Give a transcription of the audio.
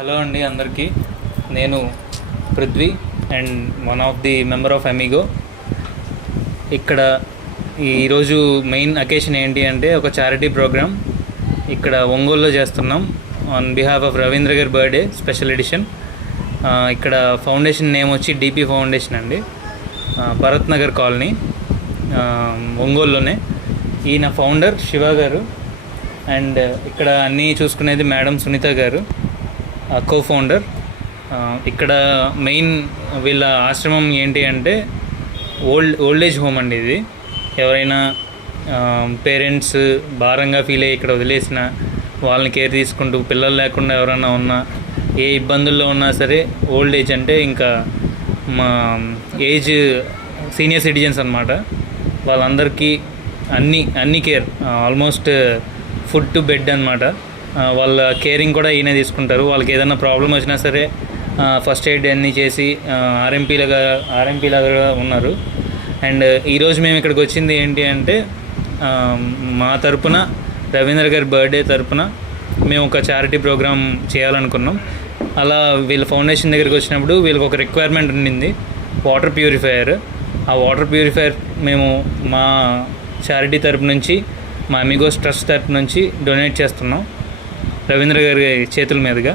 Hello అండి అందరికీ. నేను Prithvi and one of the member of amigo. ఇక్కడ ఈరోజు మెయిన్ అకేషన్ ఏంటి అంటే ఒక చారిటీ ప్రోగ్రామ్ ఇక్కడ ఒంగోలులో చేస్తున్నాం ఆన్ బిహాఫ్ ఆఫ్ రవీంద్ర గారి బర్త్డే స్పెషల్ ఎడిషన్. ఇక్కడ ఫౌండేషన్ నేమ్ వచ్చి డిపి ఫౌండేషన్ అండి, భరత్ నగర్ కాలనీ, ఒంగోలులోనే. ఈయన ఫౌండర్ శివ గారు అండ్ ఇక్కడ అన్నీ చూసుకునేది మేడం సునీత గారు, కో ఫౌండర్. ఇక్కడ మెయిన్ వీళ్ళ ఆశ్రమం ఏంటి అంటే ఓల్డేజ్ హోమ్ అండి. ఇది ఎవరైనా పేరెంట్స్ భారంగా ఫీల్ అయ్యి ఇక్కడ వదిలేసిన వాళ్ళని కేర్ తీసుకుంటూ, పిల్లలు లేకుండా ఎవరైనా ఉన్నా, ఏ ఇబ్బందుల్లో ఉన్నా సరే, ఓల్డ్ ఏజ్ అంటే ఇంకా మా ఏజ్ సీనియర్ సిటిజన్స్ అన్నమాట, వాళ్ళందరికీ అన్ని care, almost food to bed అనమాట. వాళ్ళ కేరింగ్ కూడా ఈయనే తీసుకుంటారు. వాళ్ళకి ఏదైనా ప్రాబ్లం వచ్చినా సరే ఫస్ట్ ఎయిడ్ అన్నీ చేసి ఆర్ఎంపీలాగా ఉన్నారు. అండ్ ఈరోజు మేము ఇక్కడికి వచ్చింది ఏంటి అంటే మా తరపున రవీంద్ర గారి బర్త్డే తరపున మేము ఒక చారిటీ ప్రోగ్రామ్ చేయాలనుకున్నాం. అలా వీళ్ళ ఫౌండేషన్ దగ్గరికి వచ్చినప్పుడు వీళ్ళకి ఒక రిక్వైర్మెంట్ ఉండింది, వాటర్ ప్యూరిఫైయర్. ఆ వాటర్ ప్యూరిఫైయర్ మేము మా చారిటీ తరపు నుంచి, మా అమిగోస్ ట్రస్ట్ తరపు నుంచి డొనేట్ చేస్తున్నాం రవీంద్ర గారి చేతుల మీదుగా.